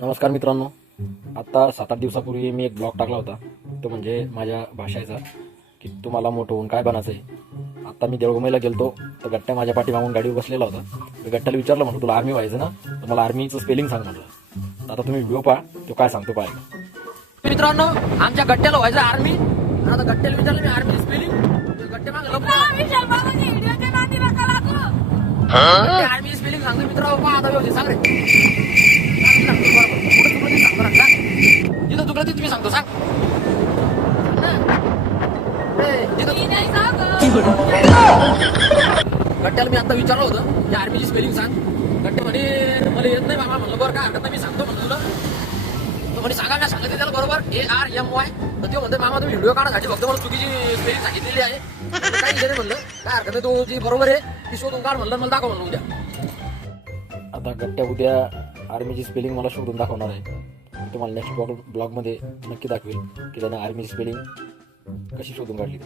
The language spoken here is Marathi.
नमस्कार मित्रांनो. आता 7-8 दिवसापूर्वी मी एक ब्लॉग टाकला होता, तो म्हणजे माझ्या भाषेचा की तुम्हाला मोठं होऊन काय बनायचं आहे. आता मी देवगमईला गेलतो तर गट्ट्या माझ्या पाठीमागून गाडीवर बसलेला होता. मी गट्ट्याला विचारलं, म्हणतो तुला आर्मी व्हायचं ना, तर मला आर्मीचं स्पेलिंग सांग म्हटलं. तर आता तुम्ही व्हिडिओ पहा, तो काय सांगतो पाय. मित्रांनो, आमच्या गट्ट्याला व्हायचं आर्मी. आता गट्ट्याला विचारलं मी आर्मी स्पेलिंग, गट्टे मागे आर्मी स्पेलिंग सांगतो मित्रांनो. पहा आता व्यवस्थित सांग रे. जिथं चुकलं ते तुम्ही सांगतो, सांग. गट्ट्याला मी आता विचारलं होतं की आर्मीची स्पेलिंग सांग. गट्टे म्हणे मला येत नाही बाबा. म्हणलं बरं काय हरकत नाही, मी सांगतो म्हणलं तुला. तो म्हणे सांगा. मी सांगितलं त्याला बरोबर ARMY. तर तो म्हणतो मामा तुम्ही व्हिडिओ काढासाठी फक्त मला चुकीची स्पेलिंग सांगितलेली आहे. काय विचार म्हणलं काय हरकत नाही, तो जी बरोबर आहे ती शोधून काढ म्हणलं, मला दाखव म्हणलं उद्या. आता गट्ट्या उद्या आर्मीची स्पेलिंग मला शोधून दाखवणार आहे. मी तुम्हाला नेक्स्ट ब्लॉगमध्ये नक्की दाखवेल की त्यानं आर्मीची स्पेलिंग कशी शोधून काढली.